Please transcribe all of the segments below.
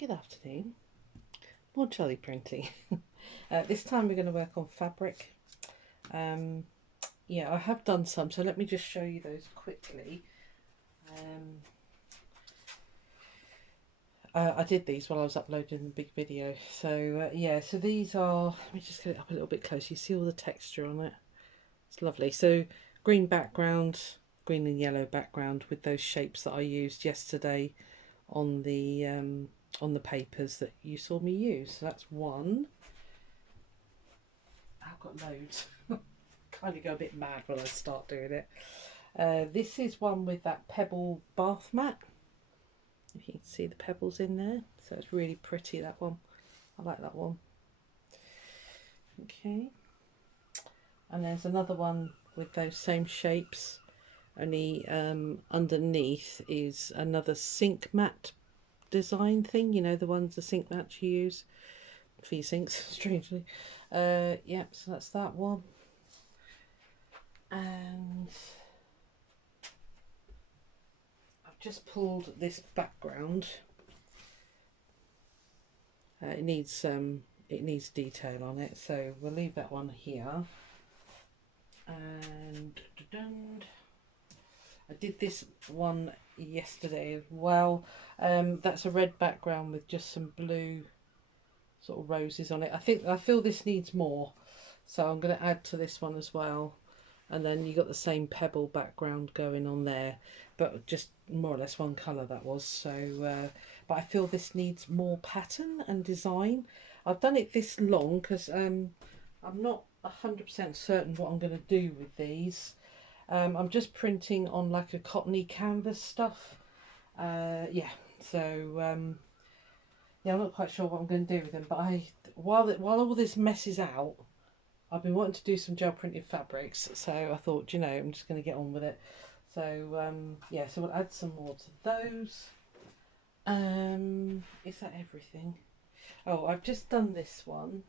Good afternoon. More jolly printing. This time we're going to work on fabric. Yeah, I have done some, so let me just show you those quickly. I did these while I was uploading the big video. So yeah, so these are, let me just get it up a little bit closer. You see all the texture on it. It's lovely. So green background, green and yellow background with those shapes that I used yesterday on the papers that you saw me use. So that's one. I've got loads. Kind of go a bit mad when I start doing it. This is one with that pebble bath mat. If you can see the pebbles in there. So it's really pretty, that one. I like that one. Okay. And there's another one with those same shapes. Only underneath is another sink mat design thing. You know, the ones, the sink mats you use for your sinks, strangely. Yeah, so that's that one. And I've just pulled this background. It needs detail on it, so we'll leave that one here. And I did this one yesterday as well. That's a red background with just some blue sort of roses on it. I feel this needs more, so I'm going to add to this one as well. And then you got the same pebble background going on there, but just more or less one colour that was. So, but I feel this needs more pattern and design. I've done it this long because I'm not 100% certain what I'm going to do with these. I'm just printing on like a cottony canvas stuff. Yeah, so yeah, I'm not quite sure what I'm going to do with them. But while all this messes out, I've been wanting to do some gel printed fabrics, so I thought, you know, I'm just going to get on with it. So yeah, so we'll add some more to those. Is that everything? Oh, I've just done this one,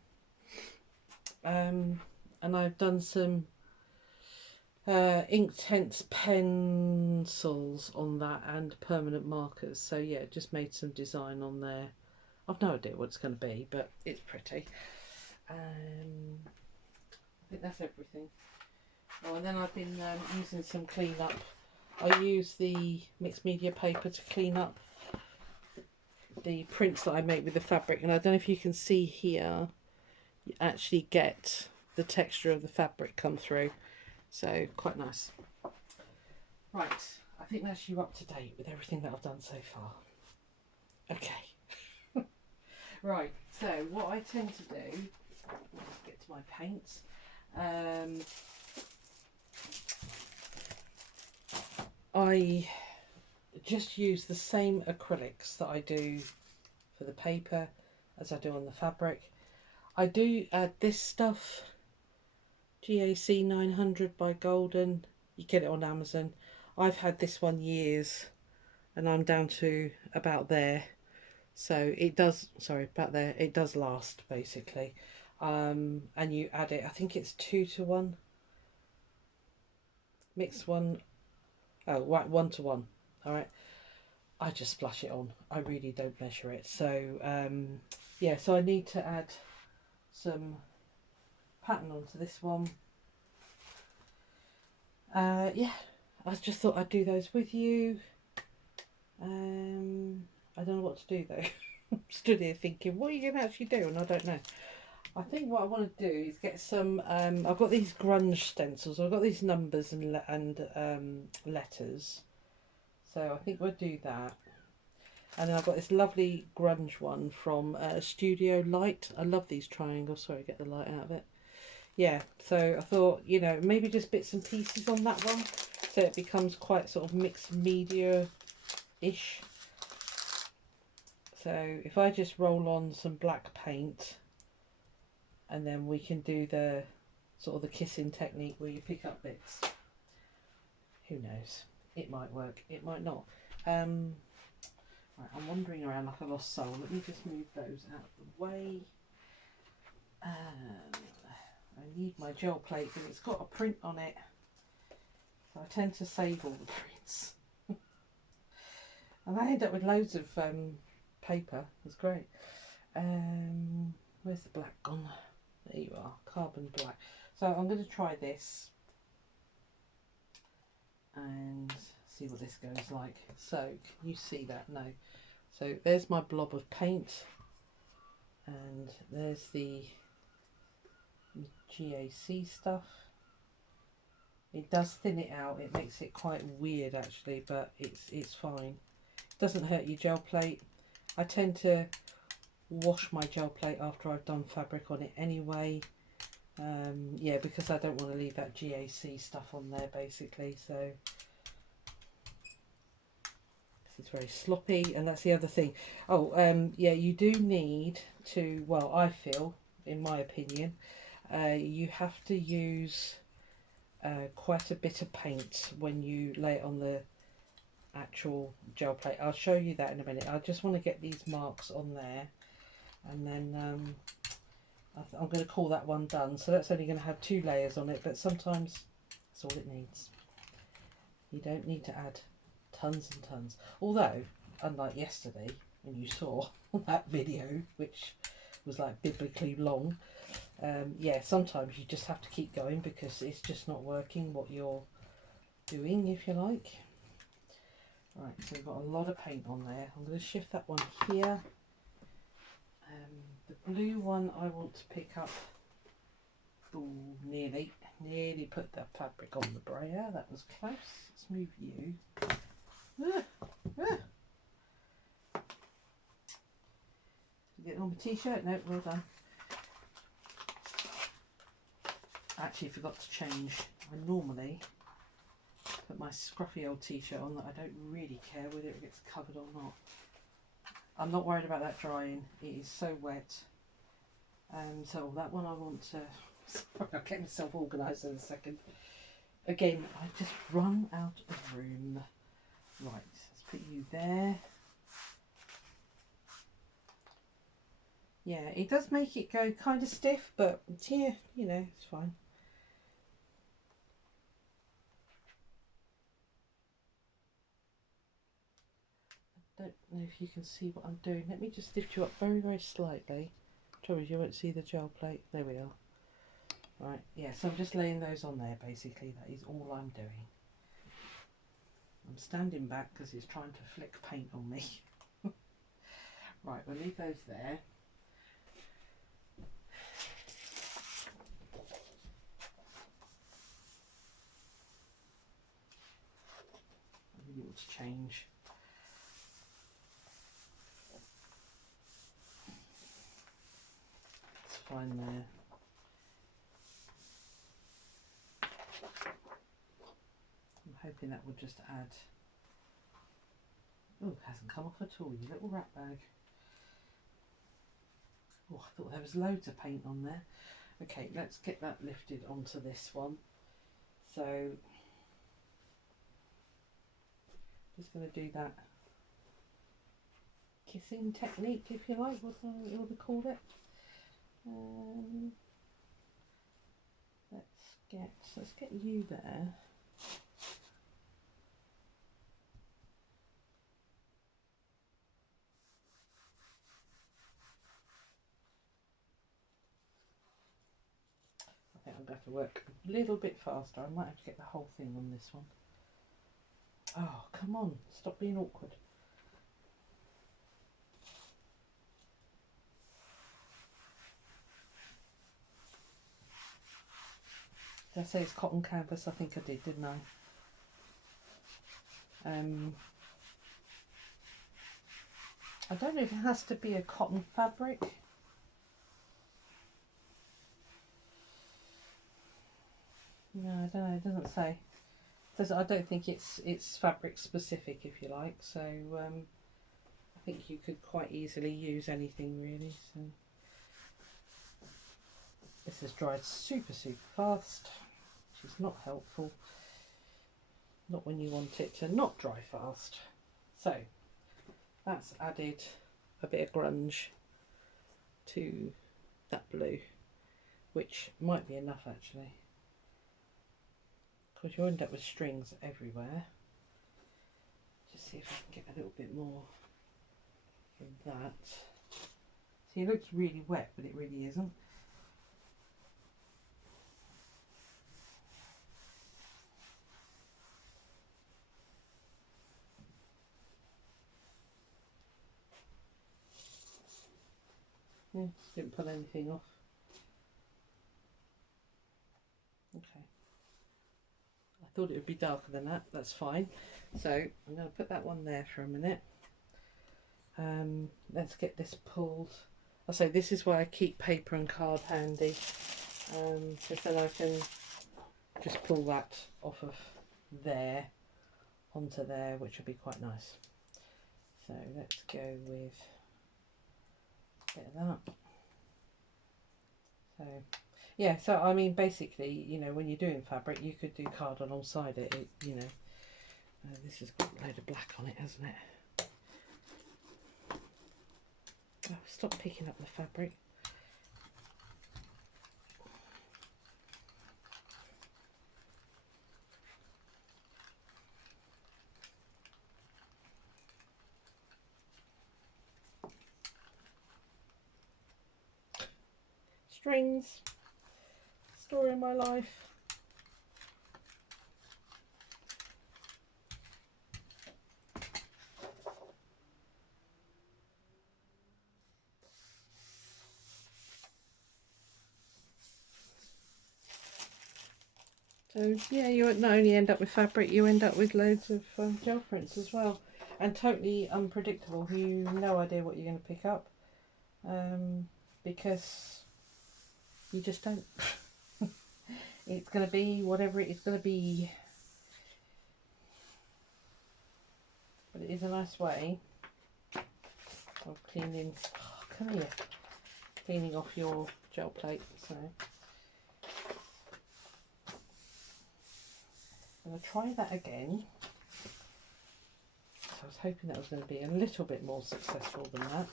and I've done some Inktense pencils on that and permanent markers. So yeah, just made some design on there. I've no idea what it's going to be, but it's pretty. I think that's everything. Oh, and then I've been using some clean up. I use the mixed media paper to clean up the prints that I make with the fabric, and I don't know if you can see here, you actually get the texture of the fabric come through, so quite nice. Right, I think that's you up to date with everything that I've done so far. Okay. Right, so what I tend to do, I'll just get to my paints. I just use the same acrylics that I do for the paper as I do on the fabric. I do add this stuff, GAC900 by Golden. You get it on Amazon. I've had this one years and I'm down to about there. So it does, sorry, about there, it does last basically. And you add it, I think it's 2 to 1. Mix one, oh, right, 1 to 1. All right. I just splash it on. I really don't measure it. So yeah, so I need to add some pattern onto this one. Yeah, I just thought I'd do those with you. I don't know what to do though. I'm stood here thinking, what are you going to actually do? And I don't know. I think what I want to do is get some, I've got these grunge stencils. I've got these numbers and letters. So I think we'll do that. And then I've got this lovely grunge one from Studio Light. I love these triangles. Sorry, get the light out of it. Yeah, so I thought, you know, maybe just bits and pieces on that one. So it becomes quite sort of mixed media-ish. So if I just roll on some black paint, and then we can do the sort of the kissing technique where you pick up bits. Who knows? It might work, it might not. Right, I'm wandering around like a lost soul. Let me just move those out of the way. I need my gel plate because it's got a print on it. So I tend to save all the prints. And I end up with loads of paper. It's great. Where's the black gone? There you are, carbon black. So I'm going to try this and see what this goes like. So can you see that? No. So there's my blob of paint, and there's the GAC stuff. It does thin it out. It makes it quite weird actually, but it's fine. It doesn't hurt your gel plate. I tend to wash my gel plate after I've done fabric on it anyway. Yeah, because I don't want to leave that GAC stuff on there basically. So it's very sloppy, and that's the other thing. Oh, yeah, you do need to, well, I feel, in my opinion, you have to use quite a bit of paint when you lay it on the actual gel plate. I'll show you that in a minute. I just want to get these marks on there, and then I'm going to call that one done. So that's only going to have 2 layers on it, but sometimes that's all it needs. You don't need to add tons and tons. Although, unlike yesterday when you saw that video, which was like biblically long, yeah, sometimes you just have to keep going because it's just not working what you're doing, if you like. Right, so we've got a lot of paint on there. I'm going to shift that one here. The blue one I want to pick up. Ooh, nearly put the fabric on the brayer. That was close. Let's move you. Get it on my t-shirt? No, well done. I actually forgot to change. I normally put my scruffy old t-shirt on that I don't really care whether it gets covered or not. I'm not worried about that drying. It is so wet. So that one I want to... Sorry, I'll get myself organised in a second. Again, I just run out of room. Right, let's put you there. Yeah, it does make it go kind of stiff, but yeah, you know, it's fine. I don't know if you can see what I'm doing. Let me just lift you up very, very slightly. Trouble is you won't see the gel plate. There we are. Right, yeah, so I'm just laying those on there basically. That is all I'm doing. I'm standing back because it's trying to flick paint on me. Right, we'll leave those there. I really want to change. It's fine there. I'm hoping that will just add... Oh, it hasn't come off at all, you little rat bag. Oh, I thought there was loads of paint on there. Okay, let's get that lifted onto this one. So, just going to do that kissing technique, if you like, what you want to call it. Let's get you there. I think I'm going to have to work a little bit faster. I might have to get the whole thing on this one. Oh, come on, stop being awkward. Did I say it's cotton canvas? I think I did, didn't I? I don't know if it has to be a cotton fabric. No, I don't know, it doesn't say. I don't think it's fabric specific, if you like, so I think you could quite easily use anything really. So this has dried super fast, which is not helpful, not when you want it to not dry fast. So that's added a bit of grunge to that blue, which might be enough actually, because you'll end up with strings everywhere. Just see if I can get a little bit more in that. See, it looks really wet, but it really isn't. Yeah, didn't pull anything off. Okay. I thought it would be darker than that. That's fine. So I'm going to put that one there for a minute. Let's get this pulled. I say this is why I keep paper and card handy, because then I can just pull that off of there onto there, which will be quite nice. So let's go with a bit of that. So yeah, so I mean basically, you know, when you're doing fabric you could do card alongside it, you know. This has got a load of black on it, hasn't it? Oh, stop picking up the fabric. Strings, story of my life. So yeah, you not only end up with fabric, you end up with loads of gel prints as well, and totally unpredictable. You've no idea what you're going to pick up, because you just don't. It's going to be whatever it is going to be, but it is a nice way of cleaning. Oh, come here, cleaning off your gel plate. So I'm going to try that again. So I was hoping that was going to be a little bit more successful than that.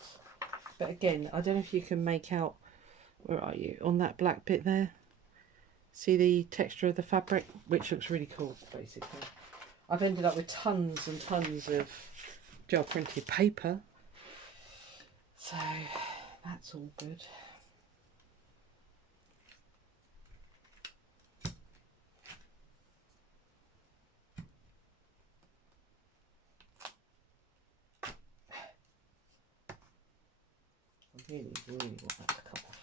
But again, I don't know if you can make out, where are you, on that black bit there? See the texture of the fabric, which looks really cool, basically. I've ended up with tons and tons of gel printed paper. So that's all good. I really, really want that to come off.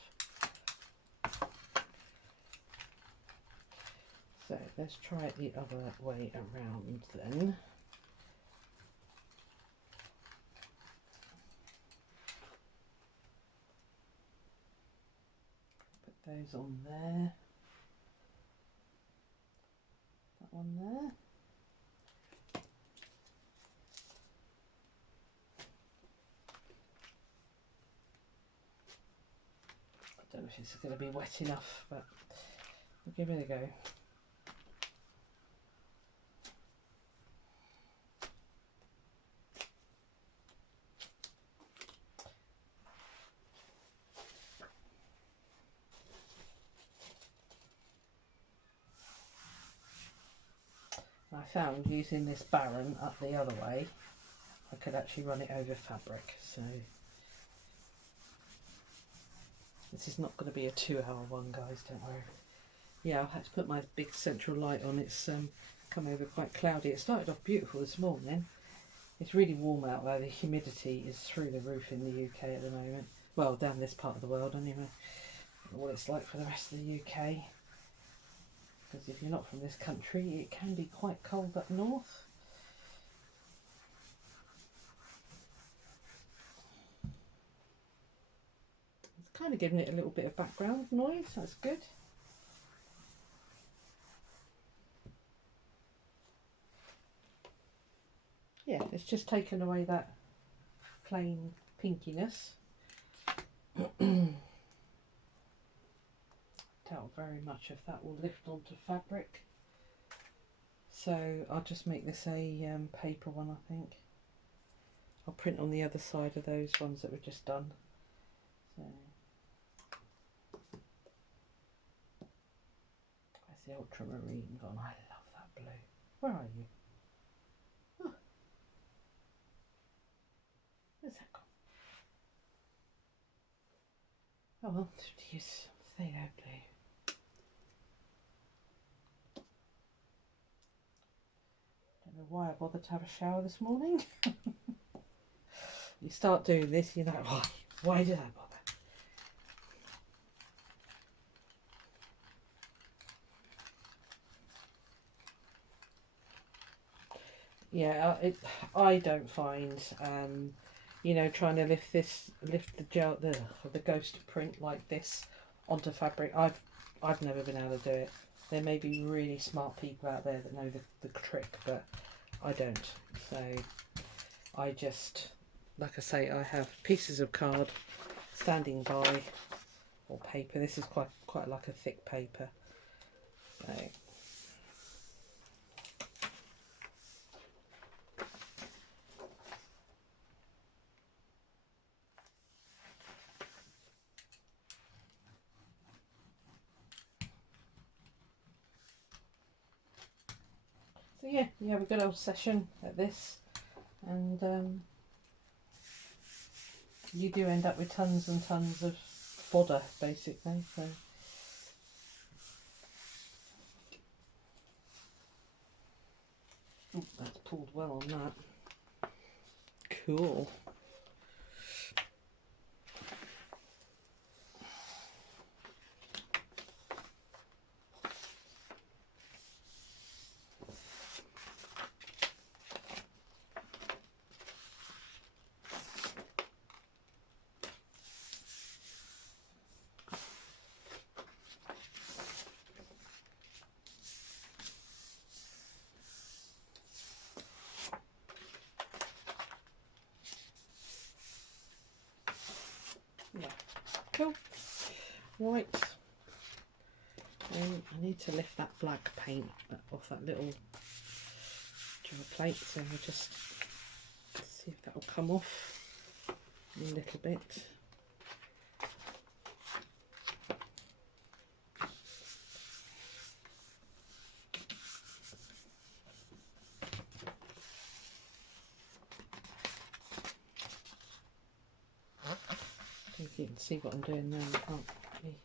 So let's try it the other way around then. Put those on there. That one there. I don't know if it's going to be wet enough, but we'll give it a go. I found using this Baron up the other way, I could actually run it over fabric, so this is not going to be a 2-hour one, guys, don't worry. Yeah, I've had to put my big central light on. It's come over quite cloudy. It started off beautiful this morning. It's really warm out though. The humidity is through the roof in the UK at the moment. Well, down this part of the world anyway. I don't know what it's like for the rest of the UK. Because if you're not from this country, it can be quite cold up north. It's kind of giving it a little bit of background noise. That's good. Yeah, it's just taken away that plain pinkiness. Doubt very much if that will lift onto fabric. So I'll just make this a paper one, I think. I'll print on the other side of those ones that we've just done. So where's the ultramarine gone? I love that blue. Where are you? Oh. Where's that gone? Oh well, to use phthalo blue. Don't know why I bothered to have a shower this morning. You start doing this, you're like, why did I bother? Yeah, I don't find, you know, trying to lift the gel, the ghost print like this onto fabric. I've never been able to do it. There may be really smart people out there that know the trick, but I don't. So I just, like I say, I have pieces of card standing by, or paper. This is quite like a thick paper. So. So yeah, you have a good old session at this, and you do end up with tons and tons of fodder, basically. So that's pulled well on that. Cool. Yeah, cool. Right. I need to lift that black paint off that little jar plate, so I'll just see if that will come off a little bit. I don't know if you can see what I'm doing now. You can't really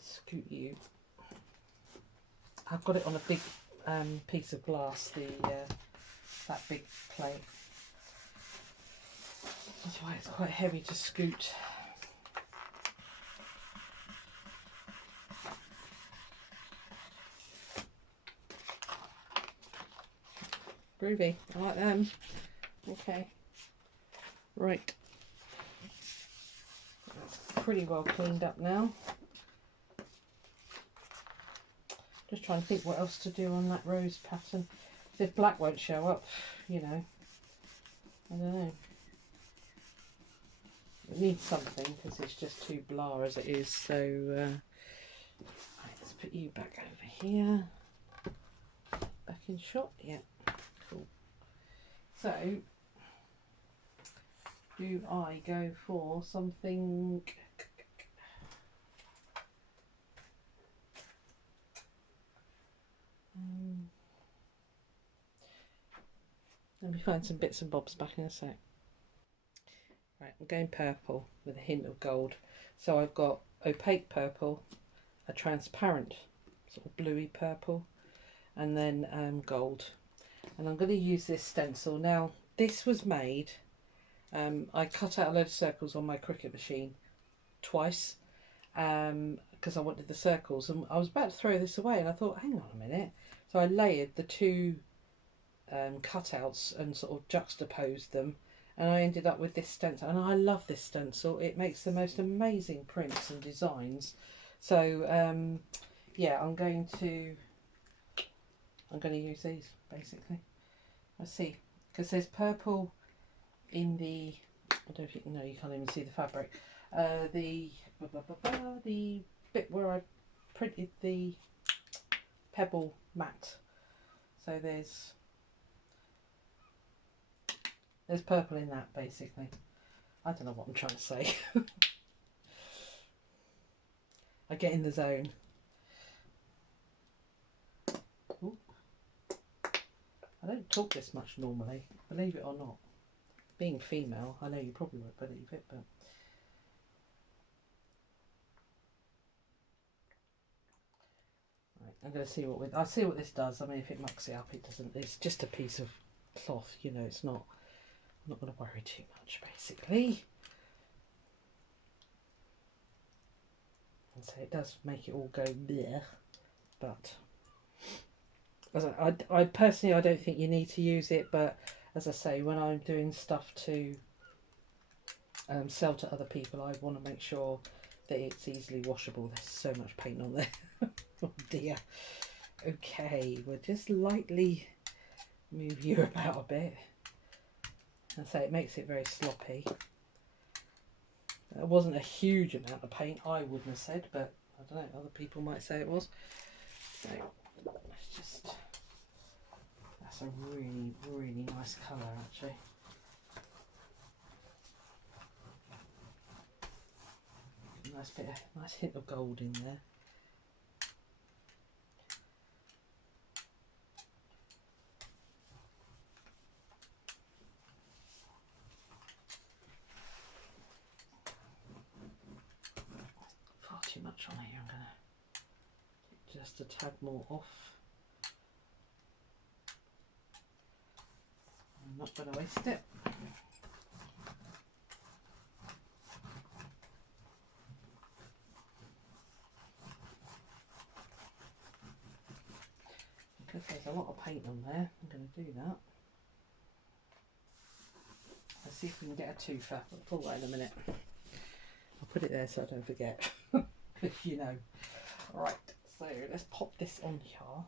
scoot you. I've got it on a big piece of glass, that big plate. That's why it's quite heavy to scoot. Groovy, I like them. Okay, right. That's pretty well cleaned up now. Just trying to think what else to do on that rose pattern. If black won't show up, you know, I don't know. It needs something because it's just too blah as it is. So right, let's put you back over here. Back in shot, yeah, cool. So do I go for something? Let me find some bits and bobs back in a sec. Right, I'm going purple with a hint of gold. So I've got opaque purple, a transparent sort of bluey purple, and then gold. And I'm going to use this stencil. Now, this was made, I cut out a load of circles on my Cricut machine twice because I wanted the circles, and I was about to throw this away and I thought, hang on a minute. So I layered the two cutouts and sort of juxtaposed them, and I ended up with this stencil, and I love this stencil. It makes the most amazing prints and designs. So yeah, I'm going to use these basically. I see, because there's purple in the, I don't know if you can, no, you can't even see the fabric. The bit where I printed the pebble mat. So there's purple in that basically. I don't know what I'm trying to say. I get in the zone. Ooh. I don't talk this much normally, believe it or not. Being female, I know you probably won't believe it, but I'm going to see what I'll see what this does. I mean, if it mucks it up, it doesn't. It's just a piece of cloth, you know. It's not. I'm not going to worry too much, basically. And so it does make it all go bleh, but as I personally, I don't think you need to use it. But as I say, when I'm doing stuff to sell to other people, I want to make sure that it's easily washable. There's so much paint on there. Oh dear. Okay, we'll just lightly move you about a bit. And so it makes it very sloppy. It wasn't a huge amount of paint, I wouldn't have said, but I don't know, other people might say it was. So let's just, that's a really, really nice colour actually. Nice hint of gold in there. Far too much on here. I'm gonna take just a tad more off. I'm not gonna waste it. Because there's a lot of paint on there, I'm going to do that. Let's see if we can get a twofer. I'll pull that in a minute. I'll put it there so I don't forget. Because you know. Right, so let's pop this on here.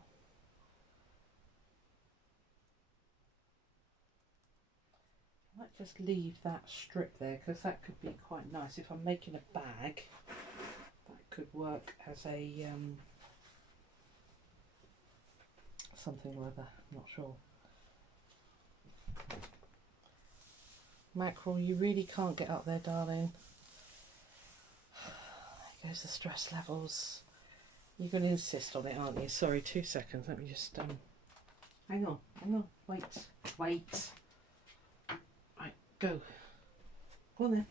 I might just leave that strip there because that could be quite nice. If I'm making a bag, that could work as a something or other, I'm not sure. Mackerel, you really can't get up there, darling. There goes the stress levels. You're going to insist on it, aren't you? Sorry, 2 seconds. Let me just hang on, wait. Right, go. Go on then.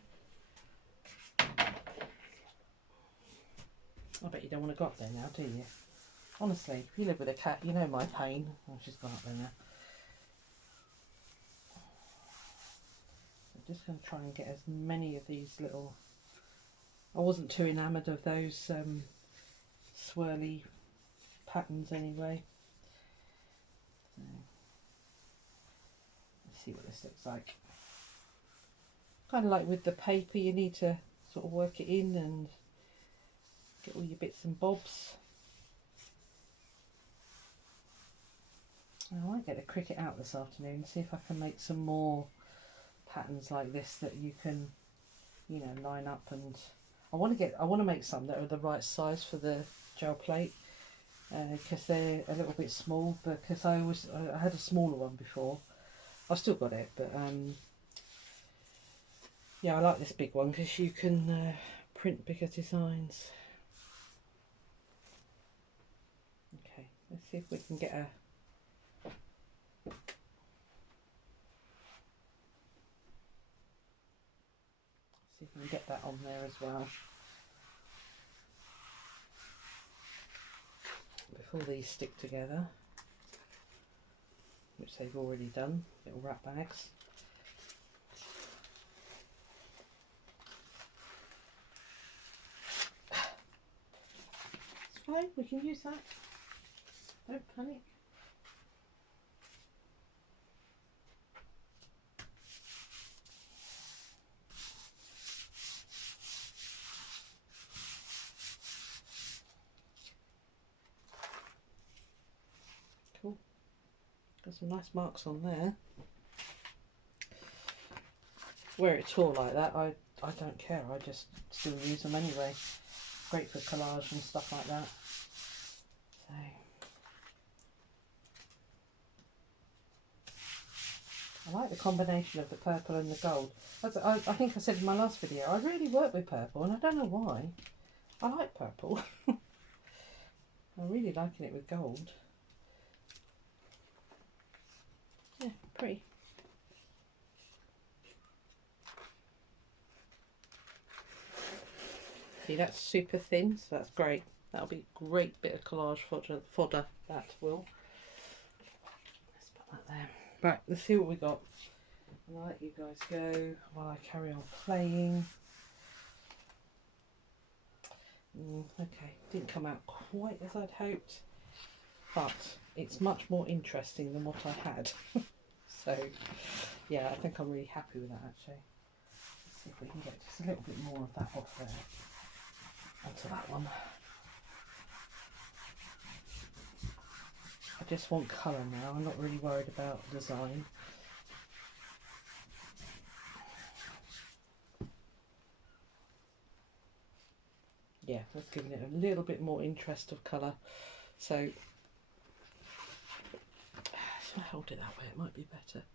I bet you don't want to go up there now, do you? Honestly, if you live with a cat, you know my pain. Oh, she's gone up there now. I'm just going to try and get as many of these little... I wasn't too enamoured of those swirly patterns anyway. So, let's see what this looks like. Kind of like with the paper, you need to sort of work it in and get all your bits and bobs. I might get the cricket out this afternoon and see if I can make some more patterns like this that you can, you know, line up. And I want to make some that are the right size for the gel plate because they're a little bit small. Because I had a smaller one before. I've still got it, but yeah, I like this big one because you can print bigger designs. Okay, let's see if we can get a... See if we can get that on there as well. Before these stick together, which they've already done, little wrap bags. It's fine, we can use that. Don't panic. Cool. Got some nice marks on there. Where it's tall like that, I don't care. I just still use them anyway. Great for collage and stuff like that. So I like the combination of the purple and the gold. As I think I said in my last video, I really work with purple and I don't know why. I like purple. I'm really liking it with gold. Yeah, pretty. See, that's super thin, so that's great. That'll be a great bit of collage fodder that will. Let's put that there. Right, let's see what we got. And I'll let you guys go while I carry on playing. Okay, didn't come out quite as I'd hoped, but it's much more interesting than what I had. So yeah, I think I'm really happy with that actually. Let's see if we can get just a little bit more of that off there onto that one. I just want colour now, I'm not really worried about design. Yeah, that's giving it a little bit more interest of colour. So if I hold it that way, it might be better.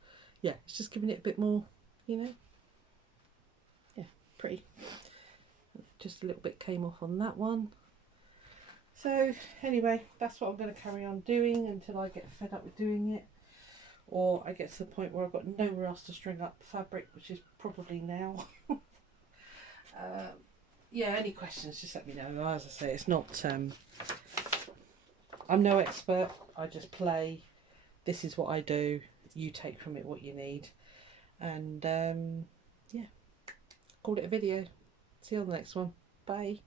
Yeah, it's just giving it a bit more, you know. Yeah, pretty. Just a little bit came off on that one. So anyway, that's what I'm going to carry on doing until I get fed up with doing it, or I get to the point where I've got nowhere else to string up fabric, which is probably now. Yeah, any questions, just let me know. As I say, it's not, I'm no expert, I just play. This is what I do, you take from it what you need. And yeah, call it a video. See you on the next one. Bye.